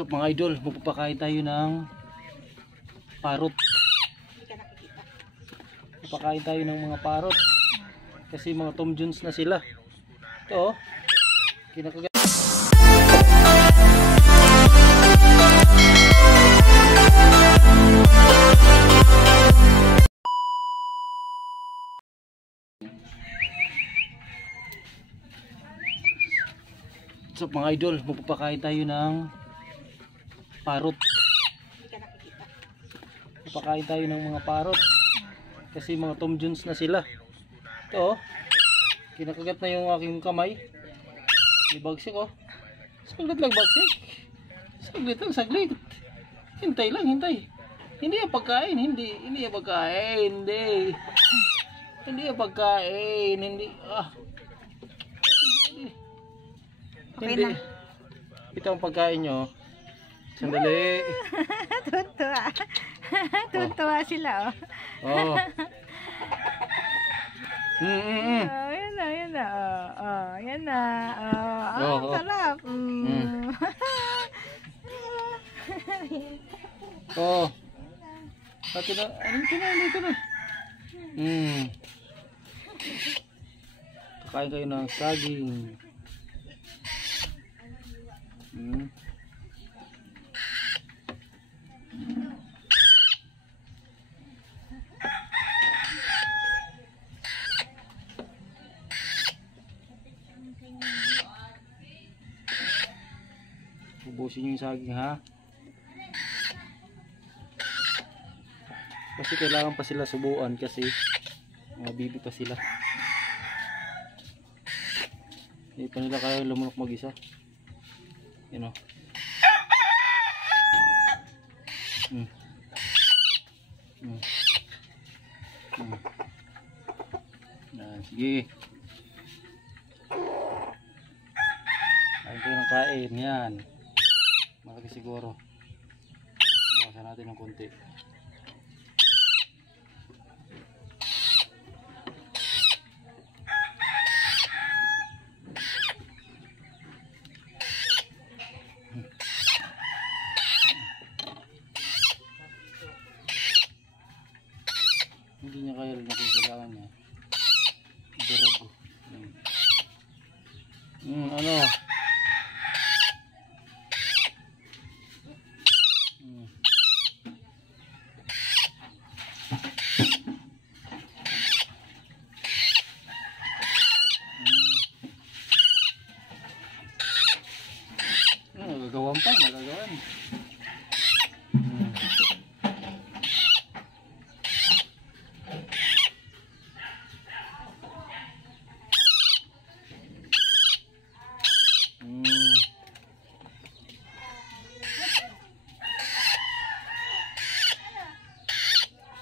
So mga idol, magpapakain tayo ng parot. Magpapakain tayo ng mga parot. Kasi mga Tom Jones na sila. Ito oh. Kinakagat. So mga idol, magpapakain tayo ng parot. Magpapakain tayo ng mga parot. Kasi mga Tom Jones na sila. Ito oh. Kinakagat na yung aking kamay. May bagsik oh. Saglit lang bagsik. Saglit lang, saglit. Hintay lang, hintay. Hindi yung pagkain, hindi yung pagkain, hindi. Hindi yung pagkain, hindi. Okay Hindi. na. Ito ang pagkain nyo. Sandali. Tuntua. Tuntua sila oh. Oh. Oh, yan na, yan na. Oh, yan na. Oh, sarap. Oh. Pati na, dito na. Kakain kayo ng saging. Ubusin nyo yung saging ha. Kasi kailangan pa sila subuan kasi mga bibi pa sila. Hindi pa nila kaya lumunok mag-isa. You know. Sige. Kain kayo ng kain. Yan. Malaki siguro. Bukasan natin ng konti. Hindi niya kaya rin natin kailangan niya. Durog. Ano? Nagagawan pa, nagagawan.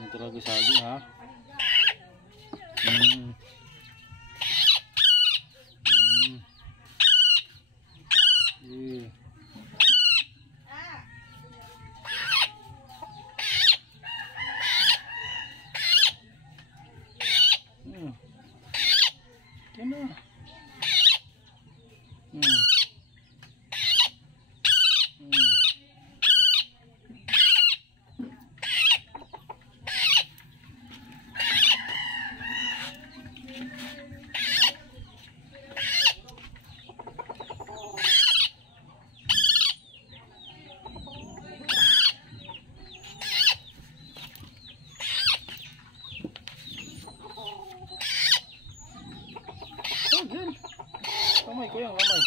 Ito talaga saging ha. Kamay ko yan, kamay. Kamay ko yan, kamay.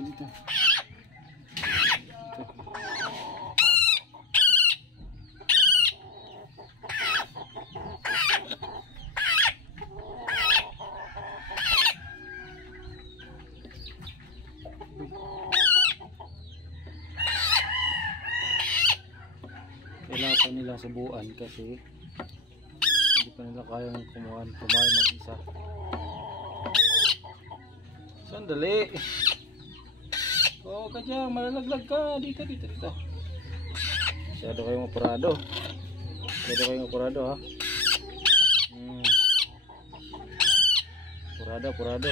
Dito. kailangan pa nilang subuan kasi hindi pa nila kayang kumain mag-isa. Sandali. Oo ka dyan, malalaglag ka. Dito. Masyado kayong apurado. Ha. Apurado.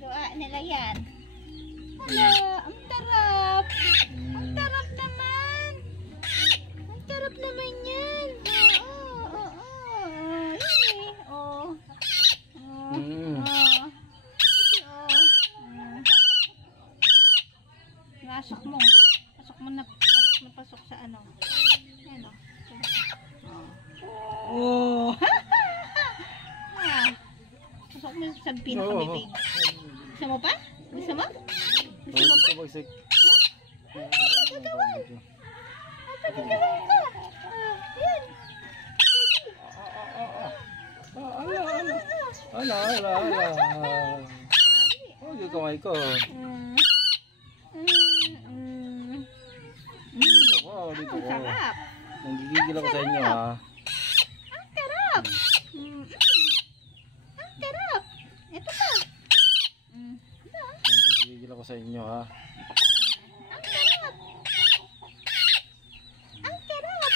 Doa nila yan. Hala, ang tarap. Ang tarap naman. Ang tarap naman yan. Oo. Yan eh. Oo. Pasok mo. Pasok sa ano. Ayan o. Oh. Pasok mo sa pinakabibig. Gusto mo pa? Gusto mo? Dito bagsik. Gagawin ka. Yan. Ala. Oh, yung kamay ko. Dito ko. Sarap. Nanggigigil ako sa inyo, ha. Ang sarap. Ang sarap. Ito pa. Nanggigigil ako sa inyo, ha. Ang sarap. Ang sarap.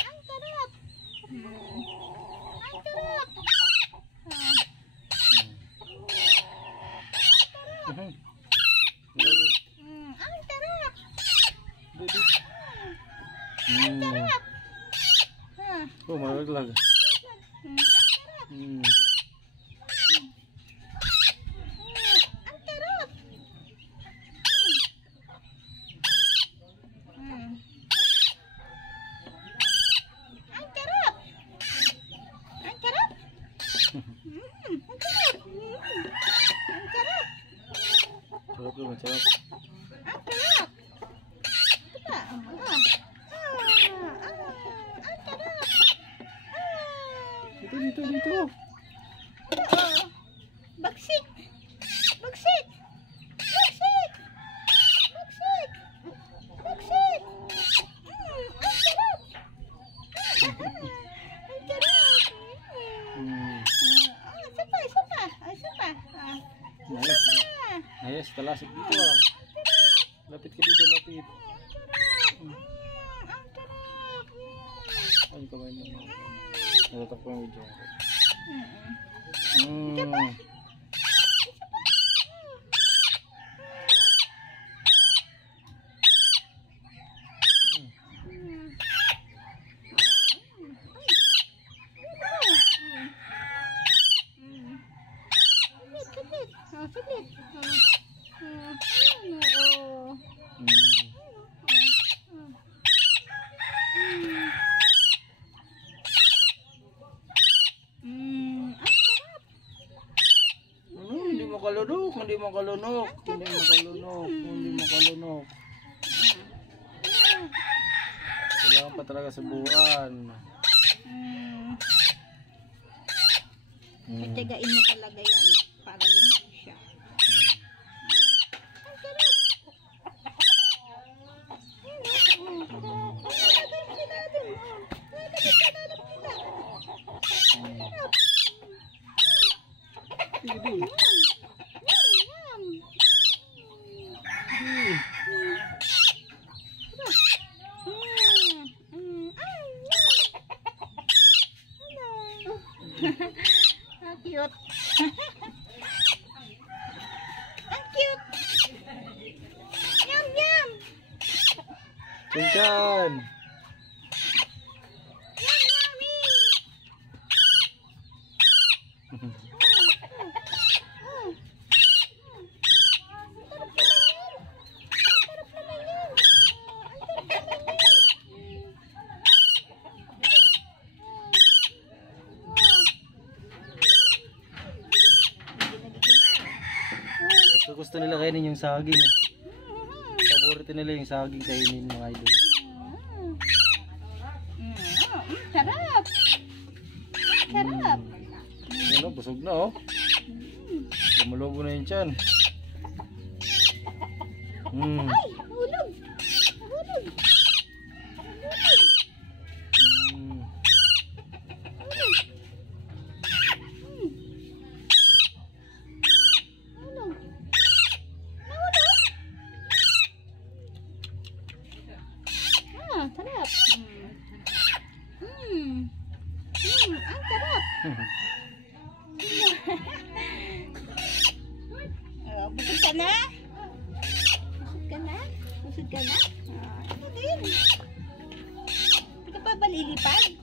Ang sarap. Ang sarap. Ang sarap. Ang sarap. Oh, malaglag. Ang sarap. Ang sarap. Ang sarap. Ang sarap. Ang sarap. Sarap naman, sarap. Ang sarap. Ito pa. Ang sarap. Dito. Oo. Bagsik. Ang sarap. Ang sarap. Isa pa. Nice, talasik dito, ha. Lapit ka dito, lapit. Ang sarap. Ay, kamay mo. Natatak ko yung video. Saglit. Ang sarap. Hindi makalunok. Kailangan pa talaga subuan. Tiyagain mo talaga yan para lumaki siya. Ang sarap. Ang cute. Ang cute. Yum. Chan. Yummy. Gusto nila kainin yung saging eh. Paborito nila yung saging kainin mga idol. Sarap. Sarap. Ano, busog na oh. Lumulubo na yung tiyan. Ay, hulog. Hulog. Hulog. Ah, sarap. Ang sarap. Busog ka na? Busog ka na? Busog ka na? Ito din. Hindi ka pa ba lilipad?